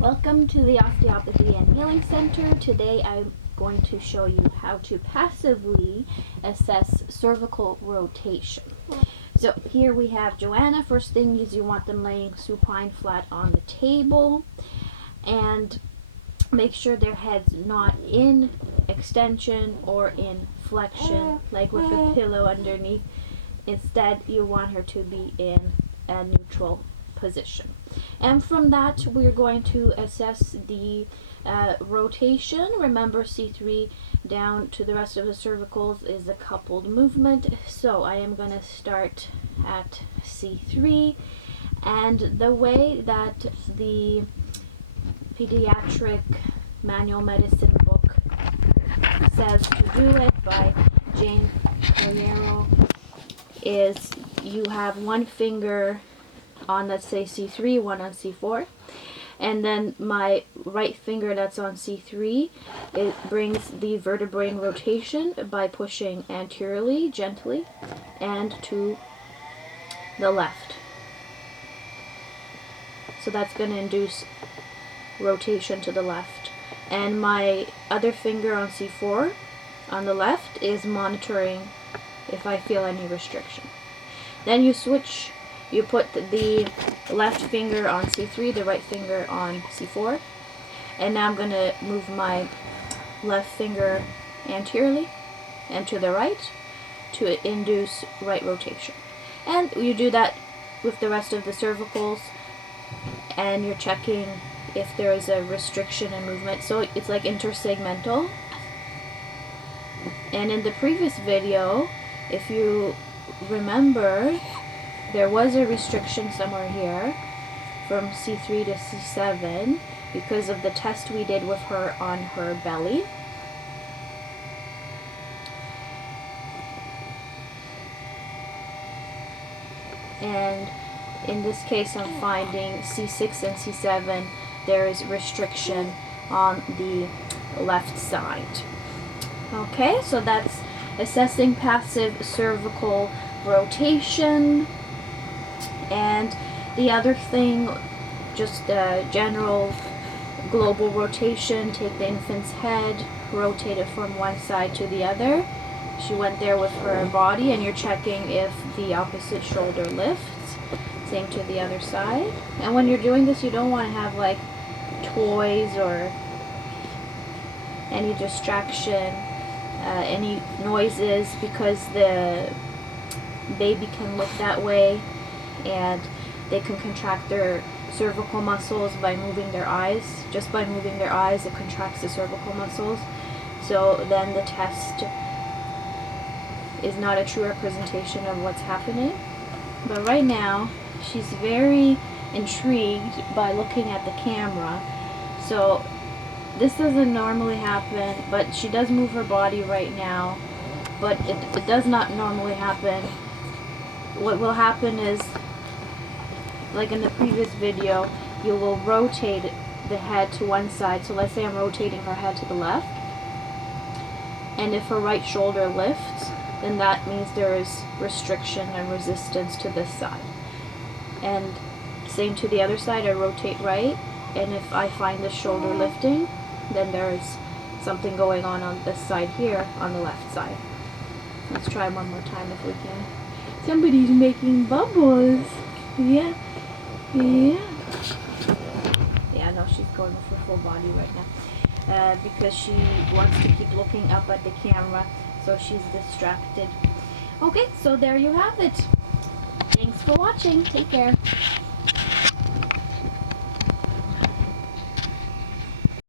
Welcome to the Osteopathy and Healing Center. Today I'm going to show you how to passively assess cervical rotation. So here we have Joanna. First thing is you want them laying supine flat on the table and make sure their head's not in extension or in flexion like with a pillow underneath. Instead you want her to be in a neutral position. And from that we're going to assess the rotation. Remember, C3 down to the rest of the cervicals is a coupled movement. So I am going to start at C3, and the way that the Pediatric Manual Medicine book says to do it by Carreiro is you have one finger on, let's say, C3, one on C4, and then my right finger that's on C3, it brings the vertebrae in rotation by pushing anteriorly, gently, and to the left. So that's going to induce rotation to the left. And my other finger on C4 on the left is monitoring if I feel any restriction. Then you switch. You put the left finger on C3, the right finger on C4, and now I'm going to move my left finger anteriorly and to the right to induce right rotation. And you do that with the rest of the cervicals, and you're checking if there is a restriction in movement. So it's like intersegmental. And in the previous video, if you remember, there was a restriction somewhere here from C3 to C7 because of the test we did with her on her belly. And in this case I'm finding C6 and C7 there is restriction on the left side. Okay, so that's assessing passive cervical rotation. And the other thing, just general global rotation. Take the infant's head, rotate it from one side to the other. She went there with her body, and you're checking if the opposite shoulder lifts. Same to the other side. And when you're doing this, you don't want to have like toys or any distraction, any noises, because the baby can look that way and they can contract their cervical muscles by moving their eyes. Just by moving their eyes, it contracts the cervical muscles. So then the test is not a true representation of what's happening. But right now, she's very intrigued by looking at the camera. So this doesn't normally happen, but she does move her body right now. But it does not normally happen. What will happen is, like in the previous video, you will rotate the head to one side. So let's say I'm rotating her head to the left, and if her right shoulder lifts, then that means there is restriction and resistance to this side. And same to the other side, I rotate right, and if I find the shoulder lifting, then there is something going on this side here on the left side. Let's try one more time if we can. Somebody's making bubbles. Yeah. Yeah, no, she's going with her full body right now because she wants to keep looking up at the camera, so she's distracted. Okay, so there you have it. Thanks for watching. Take care.